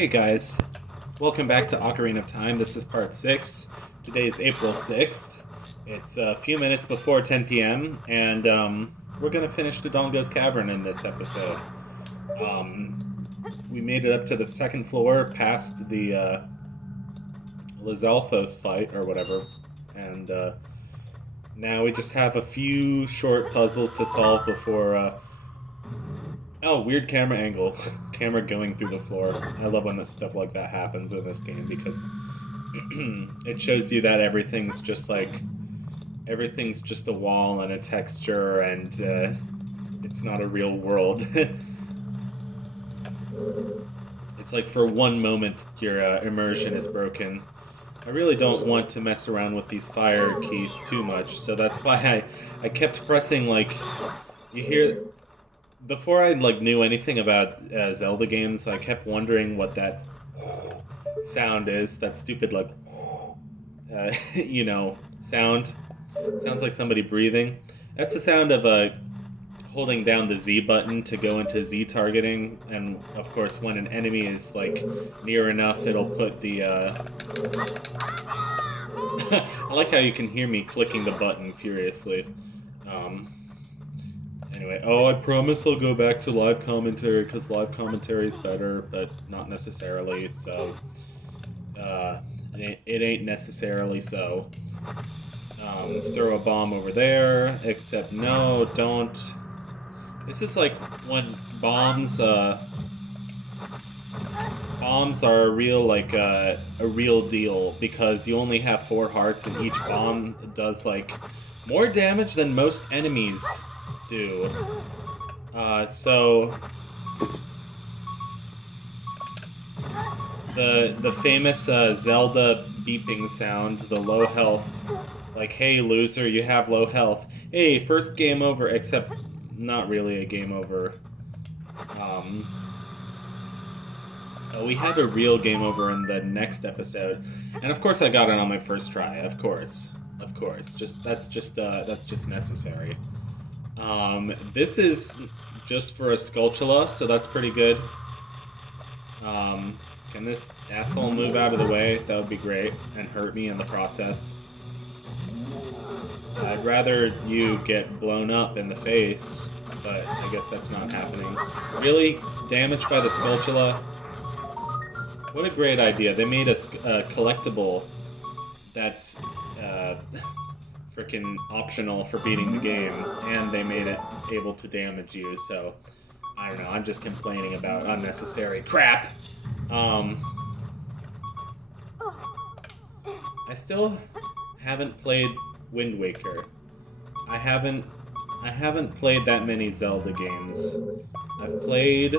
Hey guys, welcome back to Ocarina of Time. This is part 6. Today is April 6th. It's a few minutes before 10 p.m. and we're going to finish the Dongo's Cavern in this episode. We made it up to the second floor past the Lizalfos fight or whatever, and now we just have a few short puzzles to solve before... Oh, weird camera angle. Camera going through the floor. I love when stuff like that happens in this game because it shows you that everything's just a wall and a texture and it's not a real world. It's like for one moment your immersion is broken. I really don't want to mess around with these fire keys too much, so that's why I kept pressing, like, you hear... Before I knew anything about Zelda games, I kept wondering what that sound is. That stupid sound. Sounds like somebody breathing. That's the sound of holding down the Z button to go into Z targeting, and of course, when an enemy is near enough, it'll put the. I like how you can hear me clicking the button furiously. Anyway, I promise I'll go back to live commentary, because live commentary is better, but not necessarily, so... it ain't necessarily so. Throw a bomb over there, except no, don't... This is like when bombs, bombs are a real deal, because you only have 4 hearts, and each bomb does, more damage than most enemies do. So the famous Zelda beeping sound, the low health, hey loser, you have low health. Hey, first game over, except not really a game over. We have a real game over in the next episode, and of course I got it on my first try. Of course. That's just necessary. This is just for a Skulltula, so that's pretty good. Can this asshole move out of the way? That would be great, and hurt me in the process. I'd rather you get blown up in the face, but I guess that's not happening. Really? Damaged by the Skulltula? What a great idea. They made a collectible that's, freaking optional for beating the game, and they made it able to damage you, so I don't know, I'm just complaining about unnecessary crap. I still haven't played Wind Waker. I haven't played that many Zelda games. I've played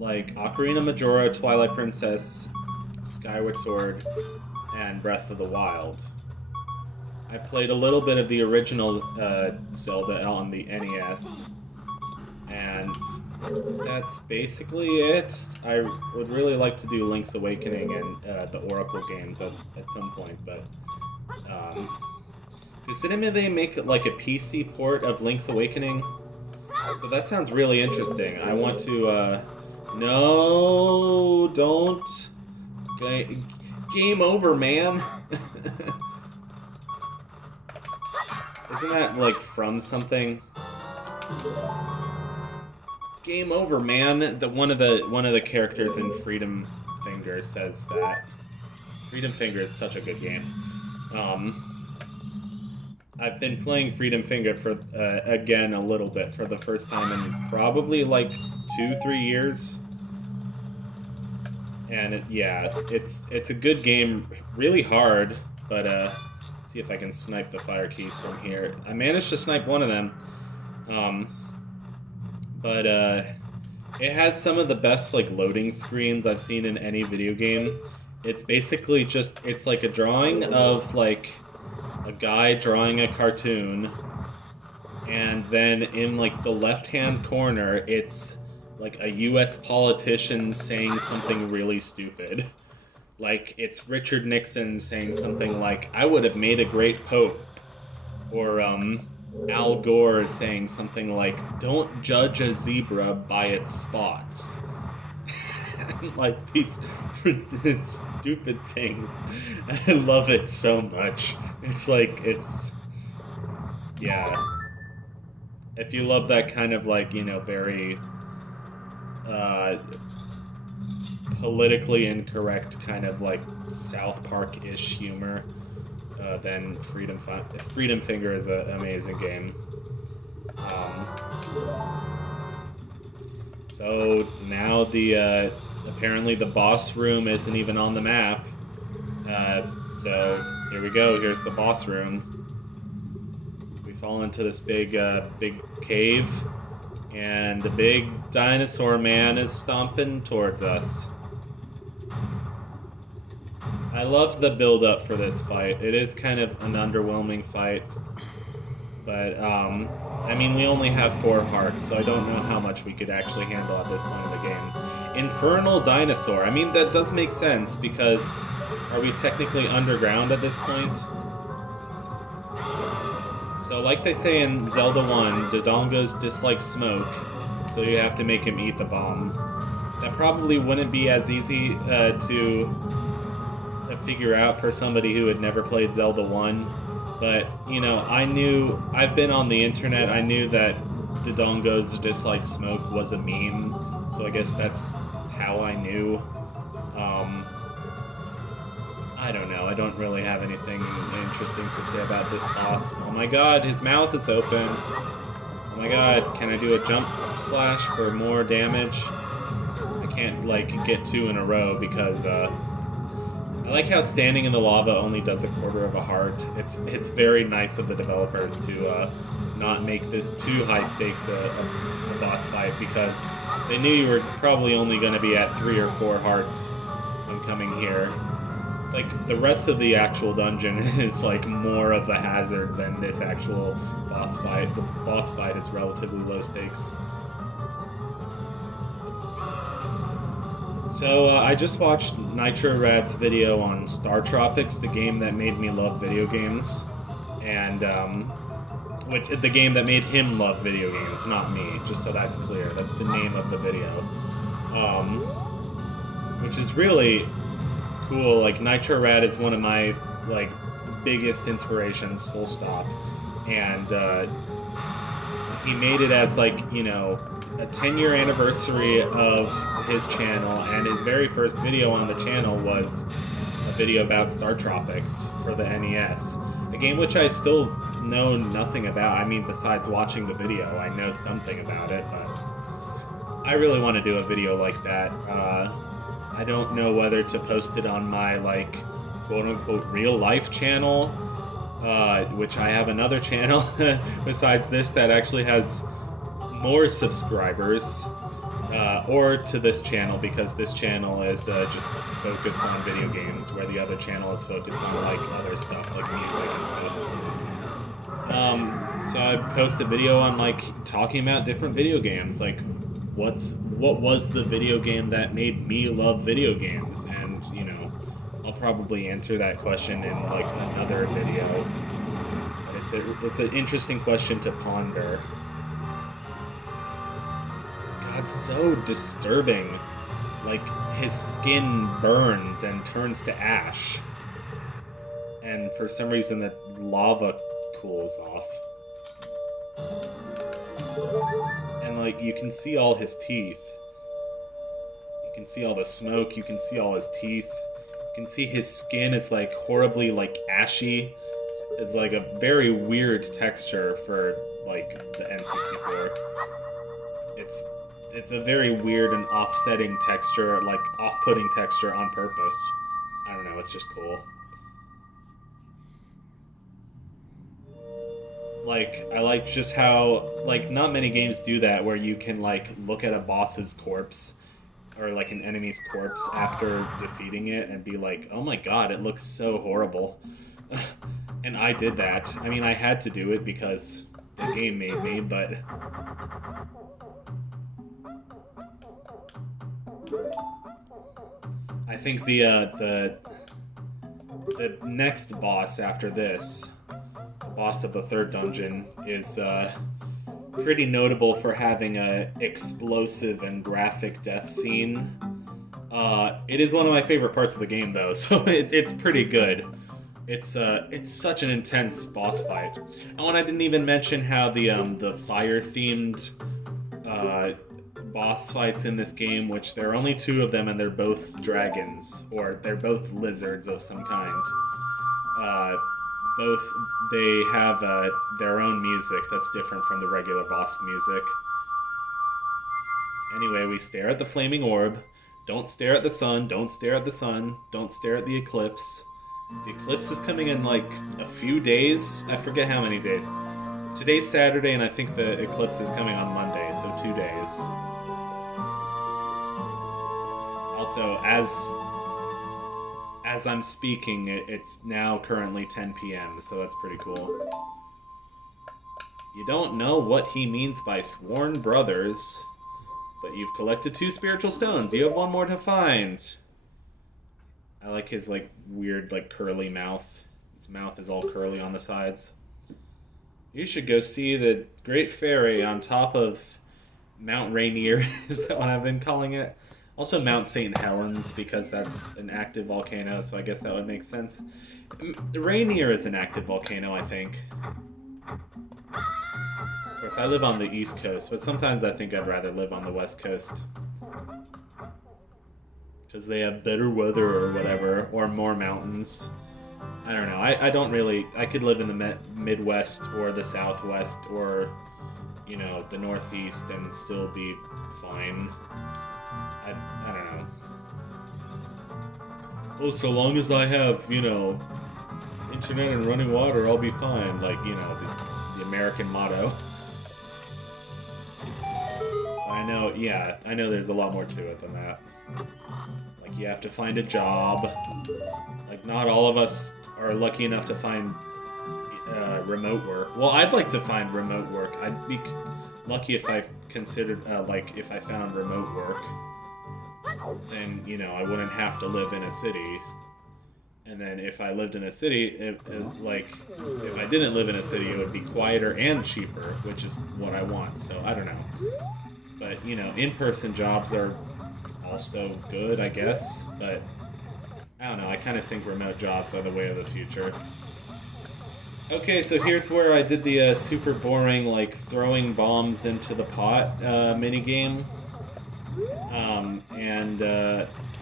Ocarina Majora, Twilight Princess, Skyward Sword, and Breath of the Wild. I played a little bit of the original Zelda on the NES, and that's basically it. I would really like to do Link's Awakening and the Oracle games at some point, but didn't they make a PC port of Link's Awakening? So that sounds really interesting. I want to no, don't. Game over, man. Isn't that, from something? Game over, man. One of the characters in Freedom Finger says that. Freedom Finger is such a good game. I've been playing Freedom Finger for, again, a little bit for the first time in probably, 2-3 years. And, it's a good game, really hard, but, see if I can snipe the fire keys from here. I managed to snipe one of them, but it has some of the best loading screens I've seen in any video game. It's basically just, it's like a drawing of a guy drawing a cartoon, and then in the left-hand corner, it's a US politician saying something really stupid. It's Richard Nixon saying something I would have made a great pope. Or, Al Gore saying something don't judge a zebra by its spots. like these stupid things. I love it so much. It's like, yeah. If you love that kind of like, very politically incorrect kind of like South Park-ish humor, then Freedom Finger is an amazing game. So now apparently the boss room isn't even on the map. So here we go. Here's the boss room. We fall into this big cave, and the big dinosaur man is stomping towards us. I love the build-up for this fight. It is kind of an underwhelming fight, but I mean, we only have 4 hearts, so I don't know how much we could actually handle at this point in the game. Infernal Dinosaur. I mean, that does make sense, because are we technically underground at this point? So like they say in Zelda 1, Dodongos dislike smoke, so you have to make him eat the bomb. That probably wouldn't be as easy to figure out for somebody who had never played Zelda 1. But, I've been on the internet, I knew that Dodongos dislike smoke was a meme, so I guess that's how I knew. I don't know, I don't really have anything interesting to say about this boss. Oh my god, his mouth is open. Oh my god, can I do a jump slash for more damage? I can't, get 2 in a row because, I like how standing in the lava only does 1/4 of a heart. It's very nice of the developers to not make this too high stakes a boss fight, because they knew you were probably only going to be at 3 or 4 hearts when coming here. It's like the rest of the actual dungeon is like more of a hazard than this actual boss fight. The boss fight is relatively low stakes. So, I just watched Nitro Rad's video on Star Tropics, the game that made me love video games, and, the game that made him love video games, not me, just so that's clear. That's the name of the video. Which is really cool. Like, Nitro Rad is one of my, biggest inspirations, full stop, and, he made it as, a 10-year anniversary of his channel, and his very first video on the channel was a video about Star Tropics for the NES. A game which I still know nothing about. I mean, besides watching the video, I know something about it, but I really want to do a video like that. I don't know whether to post it on my, quote-unquote real-life channel, which I have another channel besides this that actually has more subscribers, or to this channel, because this channel is just focused on video games, where the other channel is focused on other stuff, like music and stuff. So I post a video on talking about different video games, what was the video game that made me love video games, and I'll probably answer that question in another video. But it's an interesting question to ponder. It's so disturbing. His skin burns and turns to ash. And for some reason the lava cools off. And you can see all his teeth. You can see all the smoke, you can see all his teeth. You can see his skin is horribly ashy. It's a very weird texture for the N64. It's a very weird and offsetting texture, off-putting texture on purpose. I don't know, it's just cool. I like just how, not many games do that, where you can, look at a boss's corpse, or, an enemy's corpse after defeating it, and be like, oh my god, it looks so horrible. And I did that. I mean, I had to do it because the game made me, but... I think the next boss after this, the boss of the 3rd dungeon, is pretty notable for having a explosive and graphic death scene. It is one of my favorite parts of the game, though, so it's pretty good. It's such an intense boss fight. Oh, and I didn't even mention how the fire themed boss fights in this game, which there are only two of them, and they're both dragons, or they're both lizards of some kind. Both they have their own music that's different from the regular boss music. Anyway, we stare at the flaming orb. Don't stare at the sun. Don't stare at the sun. Don't stare at the eclipse. The eclipse is coming in like a few days. I forget how many days. Today's Saturday, and I think the eclipse is coming on Monday, so 2 days. Also, as I'm speaking, it's now currently 10 p.m., so that's pretty cool. You don't know what he means by sworn brothers, but you've collected 2 spiritual stones. You have 1 more to find. I like his, like, weird, like, curly mouth. His mouth is all curly on the sides. You should go see the Great Fairy on top of Mount Rainier, is that what I've been calling it? Also Mount St. Helens, because that's an active volcano, so I guess that would make sense. Rainier is an active volcano, I think. Of course, I live on the East Coast, but sometimes I think I'd rather live on the West Coast. Because they have better weather or whatever, or more mountains. I don't know, I don't really... I could live in the Midwest or the Southwest or, you know, the Northeast and still be fine. I don't know. Well, so long as I have, you know, internet and running water, I'll be fine. Like, you know, the American motto. I know, yeah, I know there's a lot more to it than that. Like, you have to find a job. Like, not all of us are lucky enough to find remote work. Well, I'd like to find remote work. I'd be lucky if I considered, like, if I found remote work. Then, you know, I wouldn't have to live in a city. And then if I lived in a city, like, if I didn't live in a city, it would be quieter and cheaper, which is what I want. So, I don't know. But, you know, in-person jobs are also good, I guess. But, I don't know, I kind of think remote jobs are the way of the future. Okay, so here's where I did the super boring, like, throwing bombs into the pot minigame.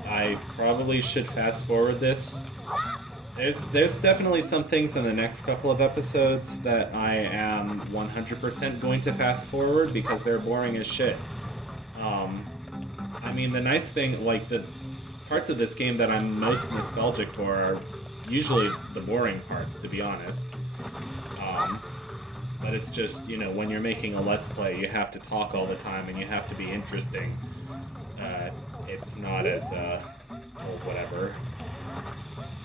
I probably should fast forward this. There's definitely some things in the next couple of episodes that I am 100% going to fast forward because they're boring as shit. I mean, the nice thing, like, the parts of this game that I'm most nostalgic for are usually the boring parts, to be honest. But it's just, you know, when you're making a Let's Play, you have to talk all the time and you have to be interesting. It's not as, well, whatever.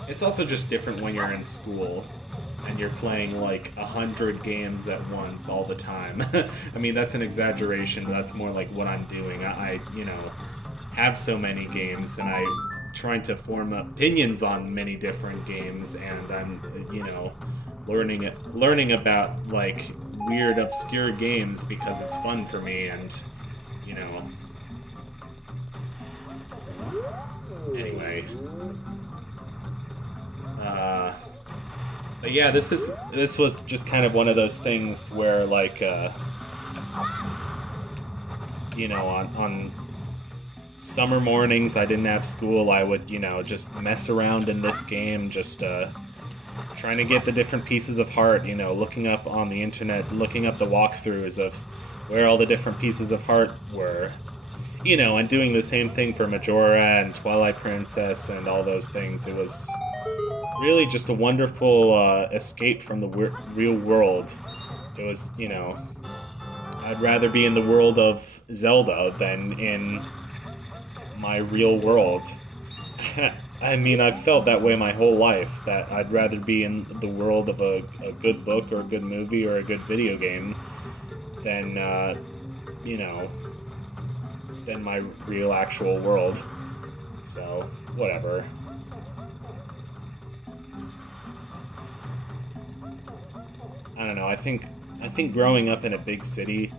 It's also just different when you're in school and you're playing, like, 100 games at once all the time. I mean, that's an exaggeration, but that's more like what I'm doing. I, you know, have so many games and I'm trying to form opinions on many different games, and I'm, you know, learning about, like, weird, obscure games because it's fun for me, and, you know... Anyway. But yeah, this was just kind of one of those things where, like, you know, on summer mornings I didn't have school, I would, you know, just mess around in this game, just, trying to get the different pieces of heart, you know, looking up on the internet, looking up the walkthroughs of where all the different pieces of heart were. You know, and doing the same thing for Majora and Twilight Princess and all those things. It was really just a wonderful escape from the real world. It was, you know, I'd rather be in the world of Zelda than in my real world. I mean, I've felt that way my whole life, that I'd rather be in the world of a good book or a good movie or a good video game than, you know, than my real actual world. So, whatever. I don't know, I think growing up in a big city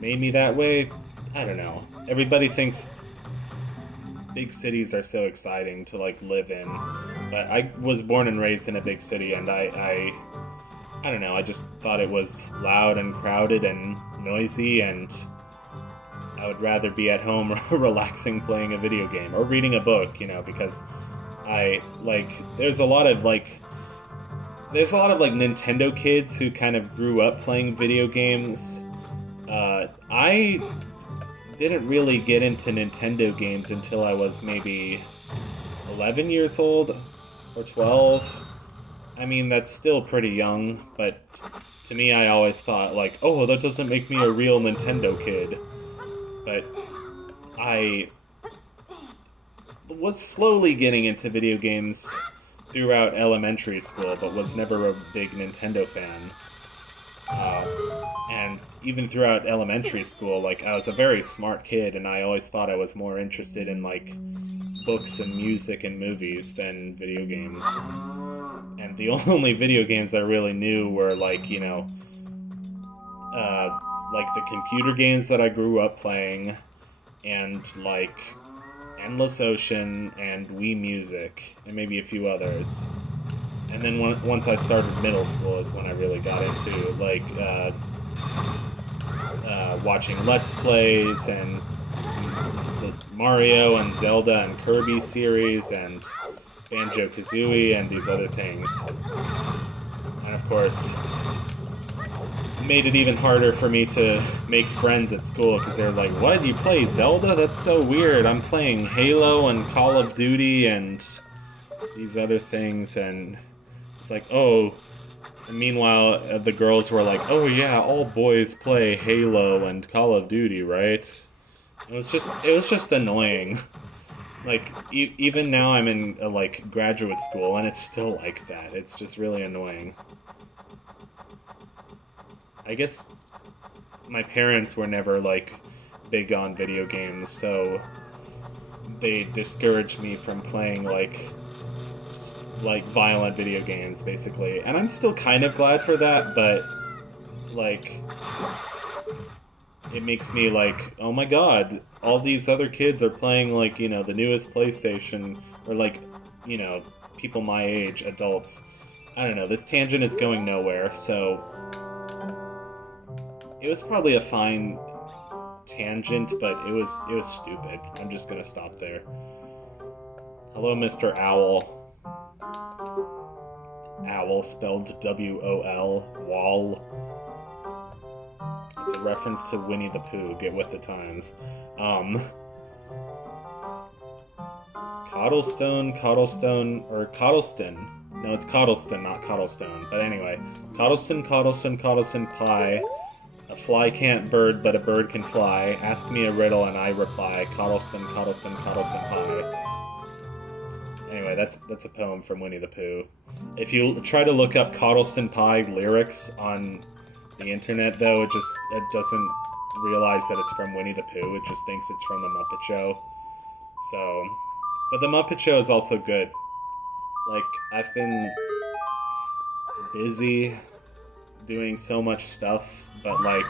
made me that way. I don't know. everybody thinks big cities are so exciting to like live in, but I was born and raised in a big city, and I don't know, I just thought it was loud and crowded and noisy, and I would rather be at home relaxing playing a video game or reading a book, you know, because I like there's a lot of like Nintendo kids who kind of grew up playing video games. I didn't really get into Nintendo games until I was maybe 11 years old or 12. I mean, that's still pretty young, but to me, I always thought, like, oh, that doesn't make me a real Nintendo kid. But I was slowly getting into video games throughout elementary school, but was never a big Nintendo fan. And even throughout elementary school, like, I was a very smart kid, and I always thought I was more interested in, like, books and music and movies than video games. And the only video games I really knew were, like, you know, like the computer games that I grew up playing, and, like, Endless Ocean and Wii Music, and maybe a few others. And then once I started middle school is when I really got into, like, watching Let's Plays and the Mario and Zelda and Kirby series and Banjo-Kazooie and these other things. And of course, it made it even harder for me to make friends at school because they're like, what, you play Zelda? That's so weird. I'm playing Halo and Call of Duty and these other things, and it's like, oh. And meanwhile, the girls were like, oh yeah, all boys play Halo and Call of Duty, right? It was just annoying. Like, even now I'm in, like, graduate school, and it's still like that. It's just really annoying. I guess my parents were never, like, big on video games, so they discouraged me from playing, like, violent video games, basically. And I'm still kind of glad for that, but, like, it makes me like, oh my god, all these other kids are playing, like, you know, the newest PlayStation, or, like, you know, people my age, adults. I don't know, this tangent is going nowhere, so it was probably a fine tangent, but it was stupid. I'm just gonna stop there. Hello, Mr. Owl. Owl spelled W-O-L, wall. It's a reference to Winnie the Pooh, get with the times. Cottlestone, or Cottleston. No, it's Cottleston, not Cottlestone. But anyway, Cottleston pie. A fly can't bird, but a bird can fly. Ask me a riddle and I reply. Cottleston pie. Anyway, that's a poem from Winnie the Pooh. If you try to look up Cottleston Pie lyrics on the internet, though, it doesn't realize that it's from Winnie the Pooh. It just thinks it's from The Muppet Show. So, but The Muppet Show is also good. Like, I've been busy doing so much stuff, but, like,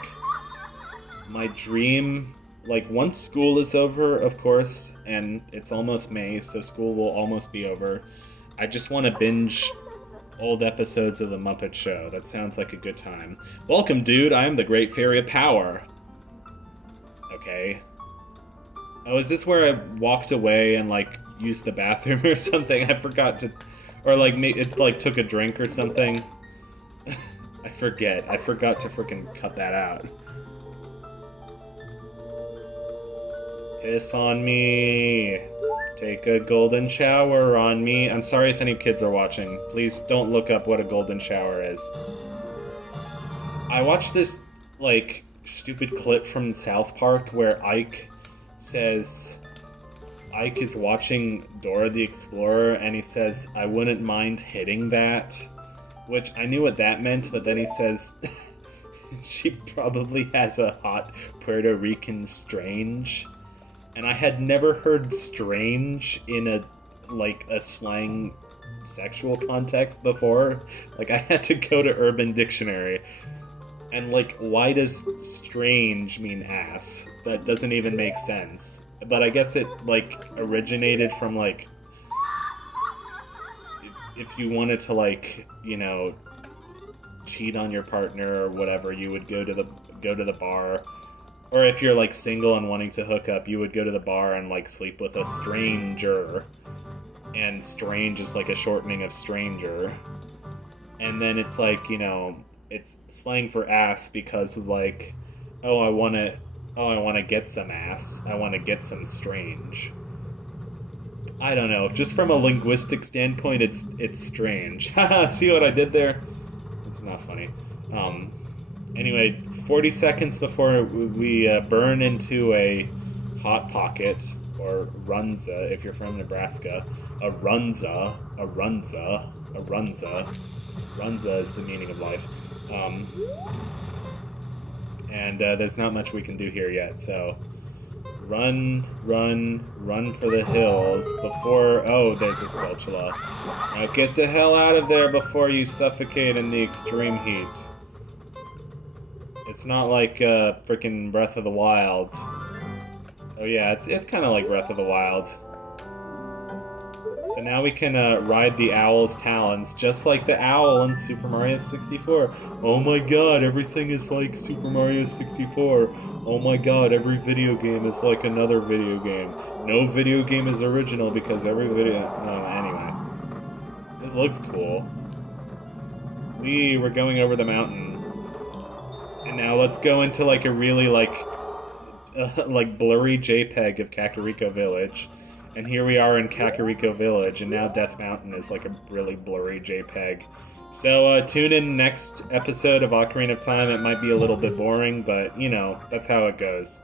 my dream, like, once school is over, of course, and it's almost May, so school will almost be over, I just want to binge old episodes of The Muppet Show. That sounds like a good time. Welcome, dude, I am the Great Fairy of Power. Okay. Oh, is this where I walked away and, like, used the bathroom or something? I forgot to... Or, like, it, like, took a drink or something. I forget. I forgot to freaking cut that out. Piss on me. Take a golden shower on me. I'm sorry if any kids are watching. Please don't look up what a golden shower is. I watched this, like, stupid clip from South Park where Ike says... Ike is watching Dora the Explorer, and he says, I wouldn't mind hitting that. Which, I knew what that meant, but then he says... she probably has a hot Puerto Rican strange. And I had never heard strange in a slang sexual context before. Like, I had to go to Urban Dictionary. And, like, why does strange mean ass? That doesn't even make sense. But I guess it, like, originated from, like, if you wanted to, like, you know, cheat on your partner or whatever, you would go to the bar. Or if you're, like, single and wanting to hook up, you would go to the bar and, like, sleep with a stranger. And strange is, like, a shortening of stranger. And then it's, like, you know, it's slang for ass because, like, oh, I want to get some ass. I want to get some strange. I don't know. Just from a linguistic standpoint, it's strange. Haha, see what I did there? It's not funny. Anyway, 40 seconds before we burn into a Hot Pocket, or Runza, if you're from Nebraska. A Runza. Runza is the meaning of life. And there's not much we can do here yet, so... Run for the hills before... Oh, there's a spatula. Now get the hell out of there before you suffocate in the extreme heat. It's not like frickin' Breath of the Wild. Oh yeah, it's kind of like Breath of the Wild. So now we can ride the owl's talons, just like the owl in Super Mario 64. Oh my god, everything is like Super Mario 64. Oh my god, every video game is like another video game. No video game is original because every video... anyway. This looks cool. We're going over the mountain. And now let's go into like a really like blurry JPEG of Kakariko Village. And here we are in Kakariko Village, and now Death Mountain is like a really blurry JPEG. So tune in next episode of Ocarina of Time. It might be a little bit boring, but, you know, that's how it goes.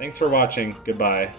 Thanks for watching. Goodbye.